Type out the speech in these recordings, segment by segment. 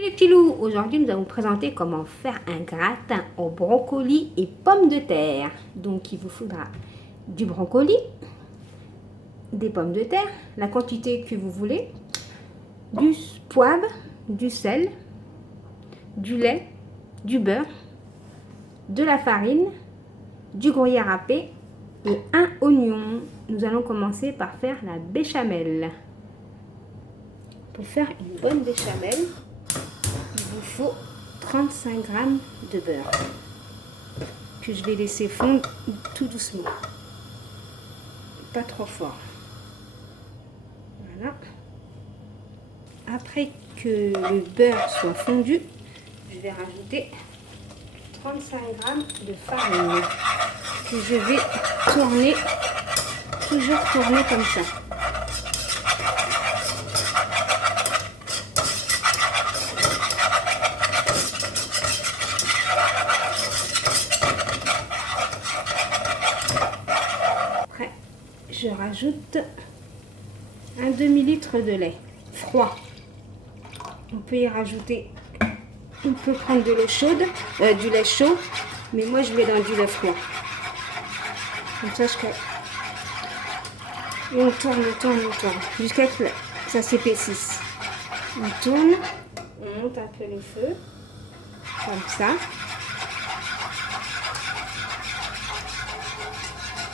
Et les petits loups, aujourd'hui nous allons vous présenter comment faire un gratin au brocoli et pommes de terre. Donc il vous faudra du brocoli, des pommes de terre, la quantité que vous voulez, du poivre, du sel, du lait, du beurre, de la farine, du gruyère râpé et un oignon. Nous allons commencer par faire la béchamel. Pour faire une bonne béchamel, il vous faut 35 g de beurre que je vais laisser fondre tout doucement, pas trop fort. Voilà. Après que le beurre soit fondu, je vais rajouter 35 g de farine que je vais tourner, toujours tourner comme ça. Après, je rajoute un demi-litre de lait froid. On peut y rajouter, on peut prendre de l'eau chaude, du lait chaud, mais moi je mets dans du lait froid. Comme ça, et on tourne, jusqu'à ce que ça s'épaississe. On tourne, on monte un peu le feu, comme ça.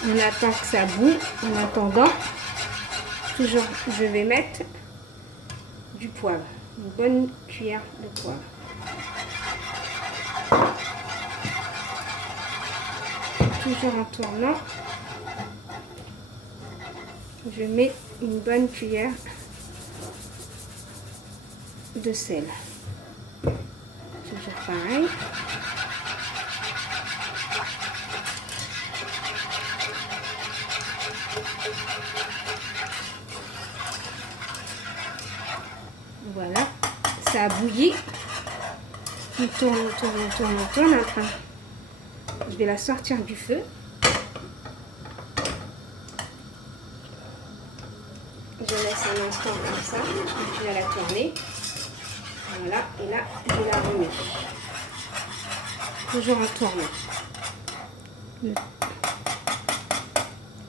On attend que ça bout. En attendant, toujours, je vais mettre du poivre, une bonne cuillère de poivre. Toujours en tournant, je mets une bonne cuillère de sel. Toujours pareil. Voilà, ça a bouilli. On tourne. Je vais la sortir du feu. Je laisse un instant comme ça, je continue à la tourner. Voilà, et là, je la remets. Toujours en tournant.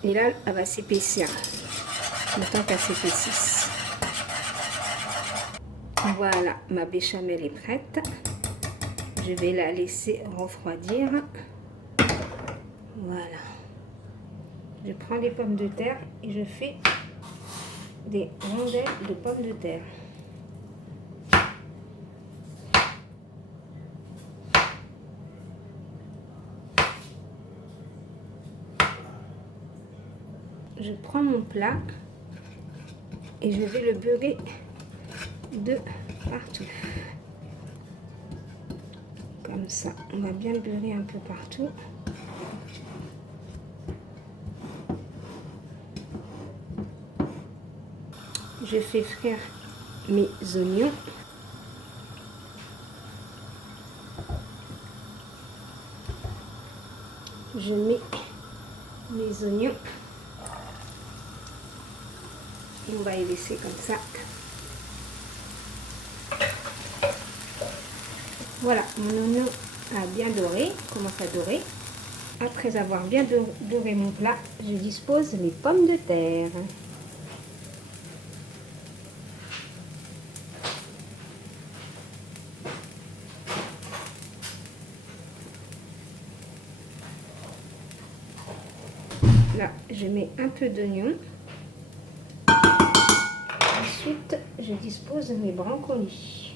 Et là, elle va s'épaissir. Le temps qu'elle s'épaississe. Voilà, ma béchamel est prête. Je vais la laisser refroidir. Voilà. Je prends les pommes de terre et je fais des rondelles de pommes de terre. Je prends mon plat et je vais le beurrer de partout. Comme ça, on va bien le beurrer un peu partout. Je fais frire mes oignons. Je mets mes oignons. On va les laisser comme ça. Voilà, mon oignon a bien doré, commence à dorer. Après avoir bien doré mon plat, je dispose mes pommes de terre. Là, je mets un peu d'oignon. Ensuite, je dispose mes brocolis.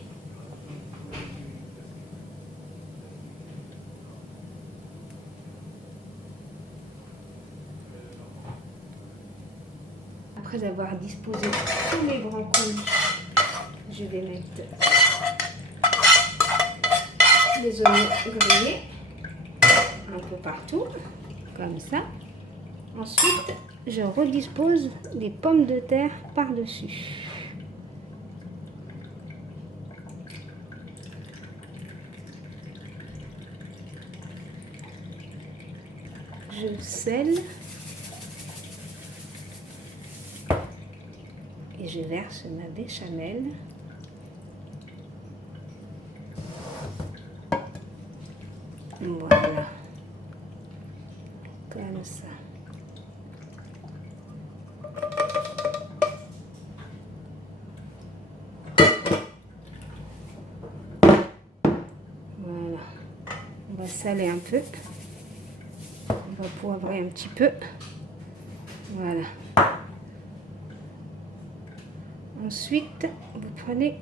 Après avoir disposé tous mes brocolis, je vais mettre les oignons grillés un peu partout, comme ça. Ensuite, je redispose les pommes de terre par-dessus. Je sèle et je verse ma béchamel. comme ça. Voilà. On va saler un peu. On va poivrer un petit peu. Voilà. Ensuite, vous prenez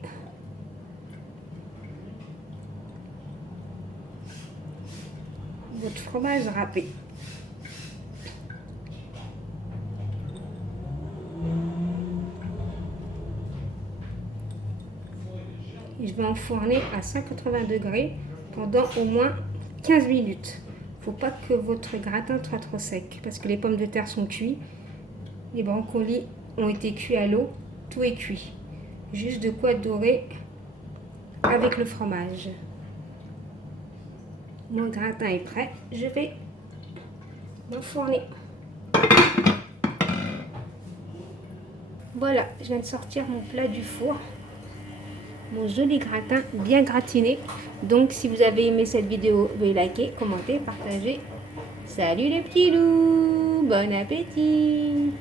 votre fromage râpé. Et je vais enfourner à 180 degrés pendant au moins 15 minutes. Il ne faut pas que votre gratin soit trop sec parce que les pommes de terre sont cuites. Les brocolis ont été cuits à l'eau. Tout est cuit. Juste de quoi dorer avec le fromage. Mon gratin est prêt. Je vais m'enfourner. Voilà, je viens de sortir mon plat du four. Mon joli gratin bien gratiné. Donc si vous avez aimé cette vidéo, veuillez liker, commenter, partager. Salut les petits loups, bon appétit!